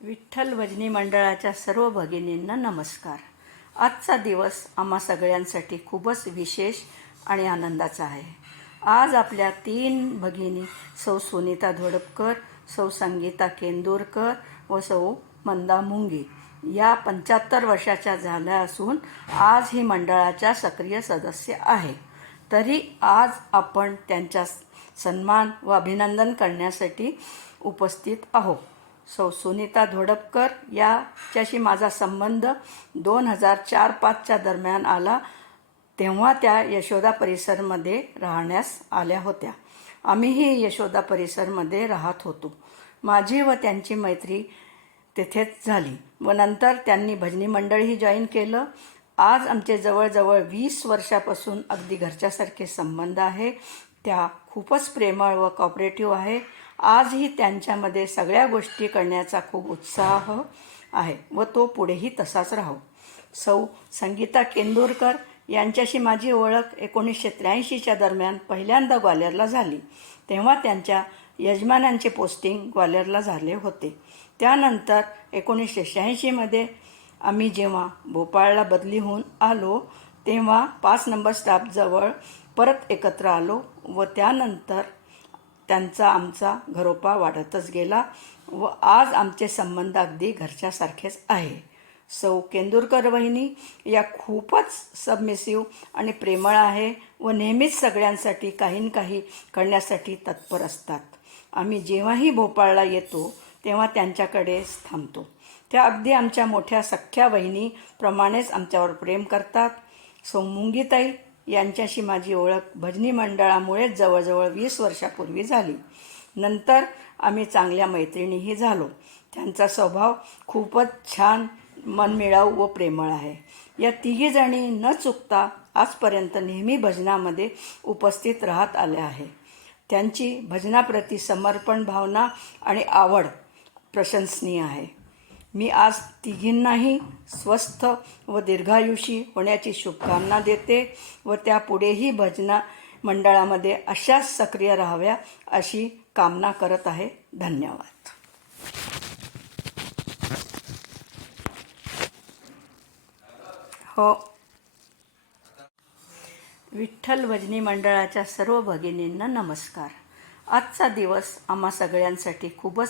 विठ्ठल भजनी मंडळाच्या सर्व भगिनींना नमस्कार. आजचा दिवस आम्हा सगळ्यांसाठी खूपच विशेष आणि आनंदाचा आहे. आज आपल्या तीन भगिनी सौ सुनीता धोडपकर सौ संगीता केंदूरकर व सौ मंदा मुंगी या पंच्याहत्तर वर्षाच्या झाल्या असून आज ही मंडळाच्या सक्रिय सदस्य आहे. तरी आज आपण त्यांच्या सन्मान व अभिनंदन करण्यासाठी उपस्थित आहोत. सौ सुनीता धोडपकर याच्याशी माझा संबंध दोन हजार चार पाचच्या दरम्यान आला तेव्हा त्या यशोदा परिसरमध्ये राहण्यास आल्या होत्या. आम्हीही यशोदा परिसरमध्ये राहत होतो. माझी व त्यांची मैत्री तेथेच झाली व नंतर त्यांनी भजनी मंडळही जॉईन केलं. आज आमचे जवळजवळ वीस वर्षापासून अगदी घरच्यासारखे संबंध आहे. त्या खूपच प्रेमळ व कॉपरेटिव्ह आहे. आजही त्यांच्यामध्ये सगळ्या गोष्टी करण्याचा खूप उत्साह आहे व तो पुढेही तसाच राहो. सौ संगीता केंदूरकर यांच्याशी माझी ओळख एकोणीसशे त्र्याऐंशीच्या दरम्यान पहिल्यांदा ग्वाल्हेरला झाली. तेव्हा त्यांच्या यजमानांचे पोस्टिंग ग्वाल्हेरला झाले होते. त्यानंतर एकोणीसशे शहाऐंशीमध्ये आम्ही जेव्हा भोपाळला बदली होऊन आलो तेव्हा पाच नंबर स्टाफजवळ परत एकत्र आलो व त्यानंतर त्यांचा आमचा घरोपा वाढतच गेला व आज आमचे संबंध अगदी घरच्यासारखेच आहे. सौ केंदूरकर वहिनी या खूपच सबमिसिव्ह आणि प्रेमळ आहे व नेहमीच सगळ्यांसाठी काही न काही करण्यासाठी तत्पर असतात. आम्ही जेव्हाही भोपाळला येतो तेव्हा त्यांच्याकडेच थांबतो. त्या अगदी आमच्या मोठ्या सख्ख्या वहिनीप्रमाणेच आमच्यावर प्रेम करतात. सौ मुंगीताई यांच्याशी माझी ओळख भजनी मंडळामुळेच जवळजवळ वीस वर्षापूर्वी झाली. नंतर आम्ही चांगल्या मैत्रिणीही झालो. त्यांचा स्वभाव खूपच छान मनमिळाऊ व प्रेमळ आहे. या तिघीजणी न चुकता आजपर्यंत नेहमी भजनामध्ये उपस्थित राहत आल्या आहे त्यांची भजनाप्रती समर्पण भावना आणि आवड प्रशंसनीय आहे. मी आज तिघींनाही स्वस्थ व दीर्घायुषी होण्याची शुभकामना देते व त्या पुढेही भजना मंडळामध्ये अशाच सक्रिय राहाव्या अशी कामना करत आहे. धन्यवाद. हो. विठ्ठल भजनी मंडळाच्या सर्व भगिनींना नमस्कार. आजचा दिवस आम्हा सगळ्यांसाठी खूपच